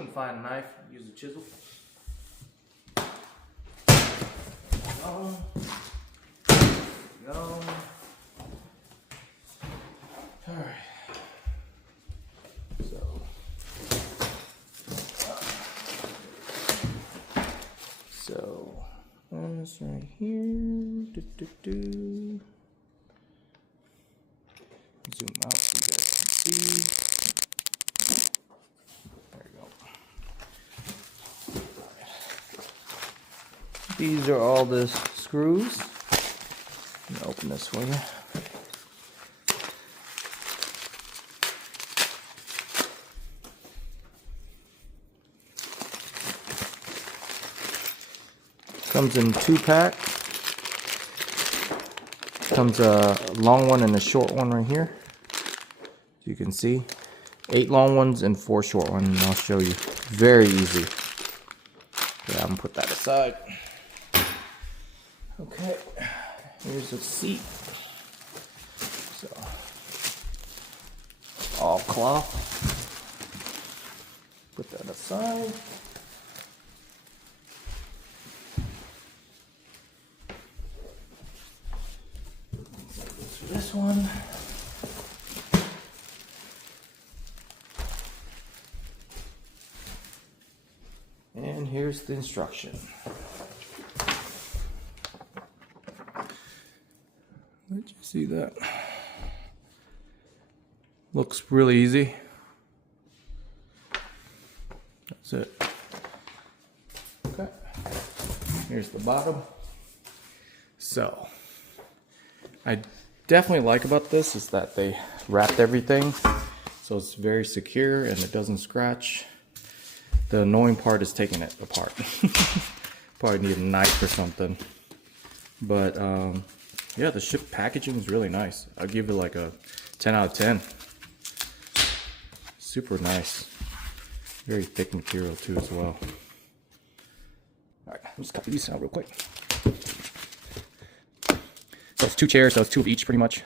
Couldn't find a knife, use a chisel. Go. Go. Alright. So this right here. Zoom out so you guys can see. There you go. These are all the screws. I'm gonna open this for you. Comes in 2-pack. Comes a long one and a short one right here. So you can see 8 long ones and 4 short ones, and I'll show you. Very easy. Yeah, I'm gonna put that aside. Okay, here's the seat. So all cloth. Put that aside. This one. And here's the instruction. Did you see that? Looks really easy. That's it. Okay. Here's the bottom. So, I definitely like about this is that they wrapped everything so it's very secure and it doesn't scratch. The annoying part is taking it apart. Probably need a knife or something. But yeah, the ship packaging is really nice. I'll give it like a 10 out of 10. Super nice. Very thick material too as well. Alright, let's cut these out real quick. So it's 2 chairs, so it's 2 of each pretty much.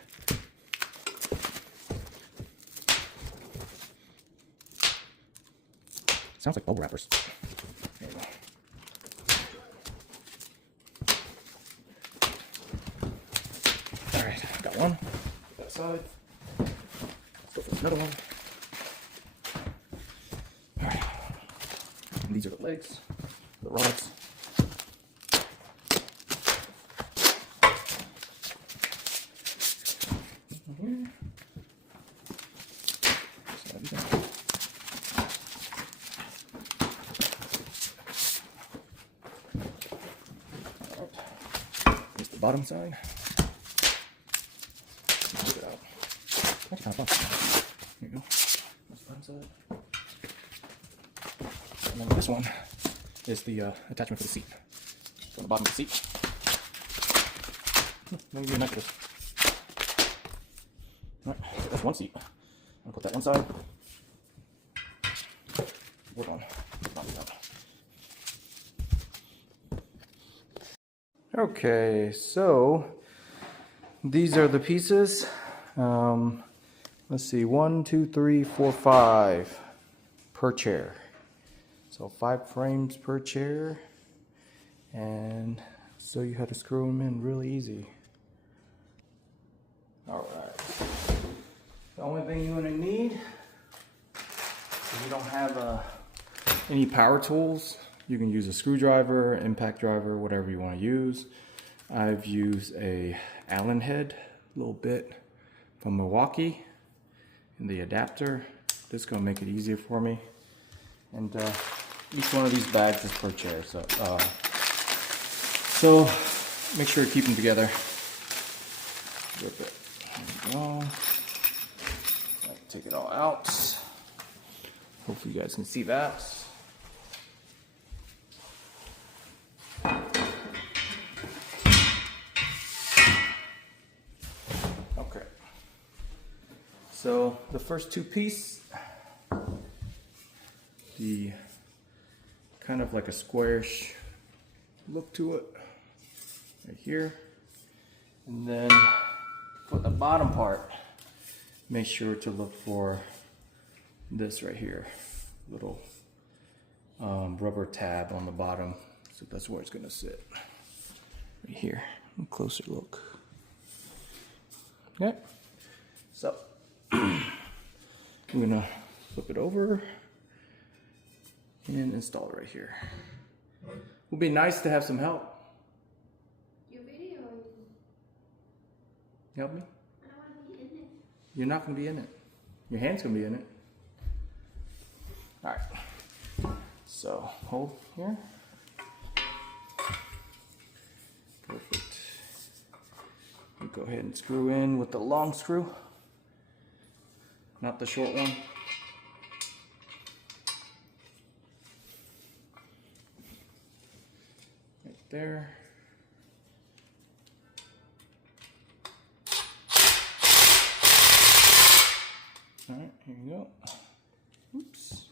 Sounds like bubble wrappers. There you go. Alright, got one. Put that aside. Let's go for another one. Alright. And these are the legs, the rods. Here. So everything. Here's the bottom side. Check it out. That's kind of fun. Here you go. That's the bottom side. And then this one is the attachment for the seat. So on the bottom of the seat. Let me give you a necklace. Alright, so that's one seat. I'm gonna put that one side. Work on. Okay, so these are the pieces. Let's see, 1, 2, 3, 4, 5 per chair. So 5 frames per chair, and show you how to screw them in really easy. All right. The only thing you're gonna need, if you don't have any power tools, you can use a screwdriver, impact driver, whatever you want to use. I've used a Allen head, a little bit from Milwaukee, and the adapter. This is gonna make it easier for me. And each one of these bags is per chair, so make sure you keep them together. Rip it. There we go. Take it all out. Hopefully you guys can see that. Okay. So the first 2 pieces, the kind of like a squarish look to it right here, and then for the bottom part, make sure to look for this right here, little rubber tab on the bottom. So that's where it's gonna sit. Right here, a closer look. Okay, so I'm gonna flip it over and install it right here. Would be nice to have some help. Your video. Help me? I don't want to be in it. You're not gonna be in it. Your hand's gonna be in it. All right. So hold here. Perfect. You go ahead and screw in with the long screw, not the short one. Right there. All right, here you go. Oops.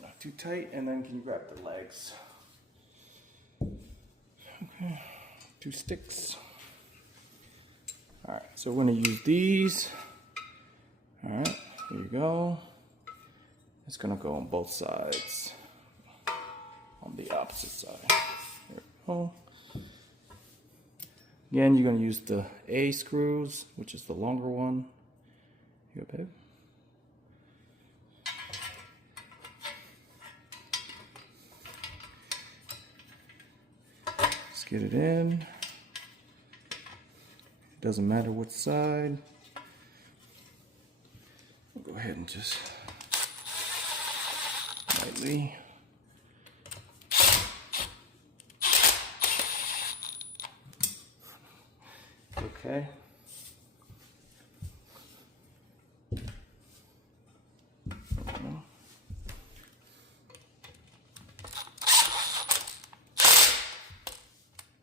Not too tight, and then can you grab the legs? Okay, 2 sticks. All right, so we're gonna use these. All right, here you go. It's gonna go on both sides. On the opposite side. There we go. Again, you're gonna use the A screws, which is the longer one. Here you go, babe. Just get it in. Doesn't matter which side. We'll go ahead and just lightly. Okay.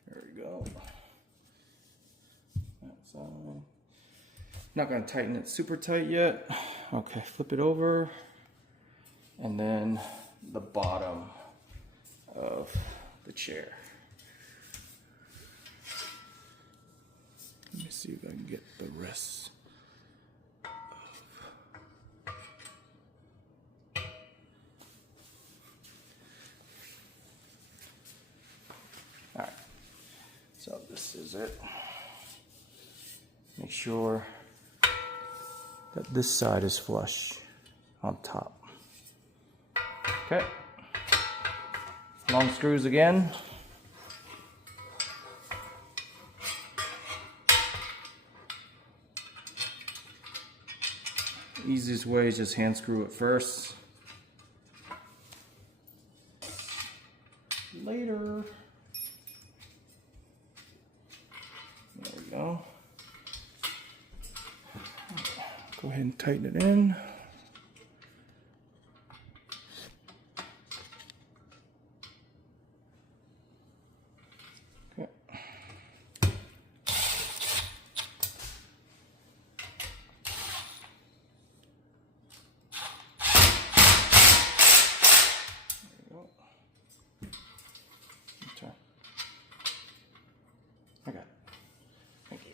There we go. That's not going to tighten it super tight yet. Okay, flip it over, and then the bottom of the chair. Let me see if I can get the rest. Alright, so this is it. Make sure that this side is flush on top. Okay, long screws again. Easiest way is just hand screw it first. Later. There we go. Go ahead and tighten it in. Okay. I got it. Thank you.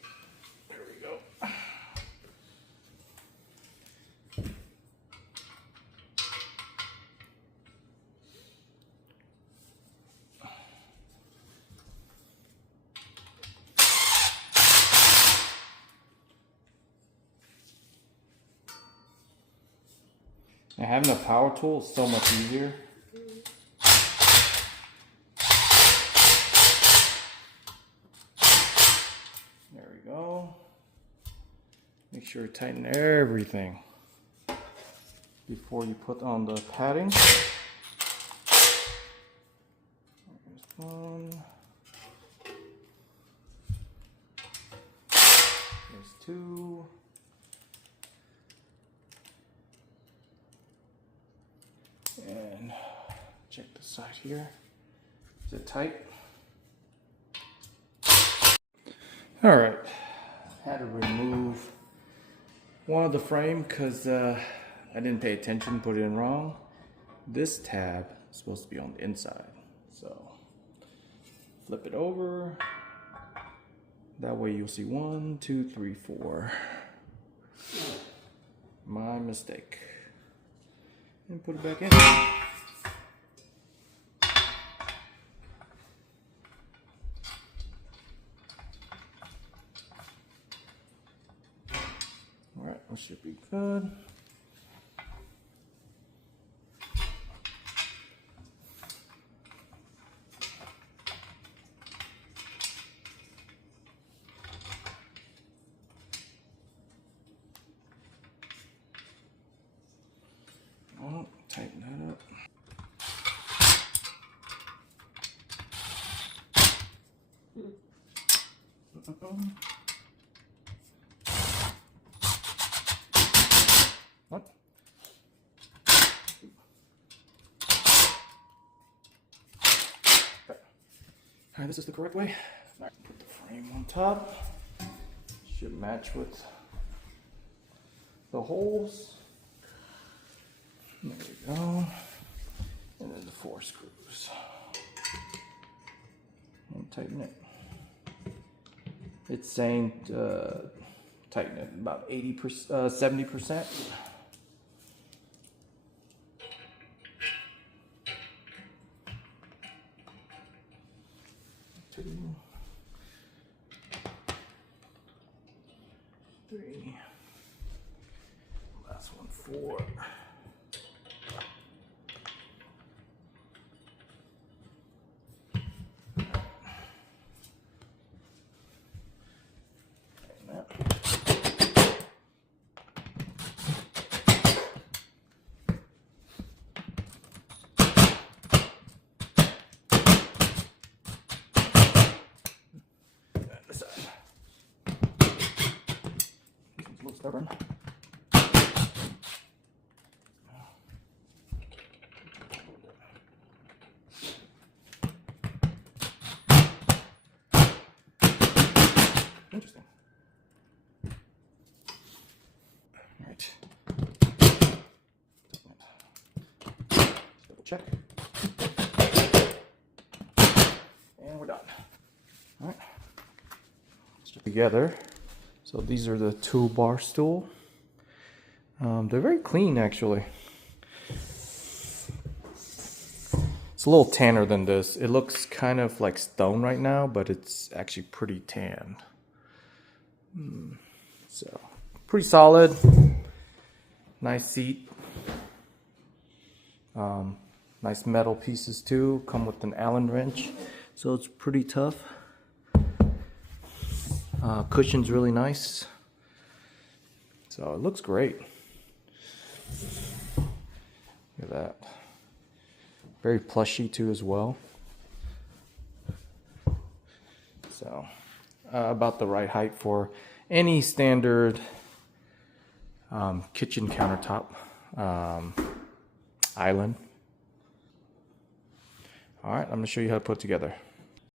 There we go. And having a power tool is so much easier. Make sure you tighten everything before you put on the padding. There's one. There's 2. And check the side here. Is it tight? All right. Had to remove one of the frame because I didn't pay attention, put it in wrong. This tab is supposed to be on the inside. So flip it over. That way you'll see 1, 2, 3, 4. My mistake. And put it back in. Alright, that should be good. Oh, tighten that up. What? Okay. Alright, this is the correct way. Alright, put the frame on top. Should match with the holes. There we go. And then the 4 screws. And tighten it. It's saying tighten it about 80%, 70%. Two, 3. Last one, 4. Stubborn. Interesting. All right. Double check. And we're done. All right. Let's get together. So these are the 2 bar stool. They're very clean actually. It's a little tanner than this. It looks kind of like stone right now, but it's actually pretty tan. So pretty solid. Nice seat. Nice metal pieces too. Come with an Allen wrench, so it's pretty tough. Cushion's really nice, so it looks great. Look at that. Very plushy too as well. So about the right height for any standard kitchen countertop island. All right, I'm gonna show you how to put it together.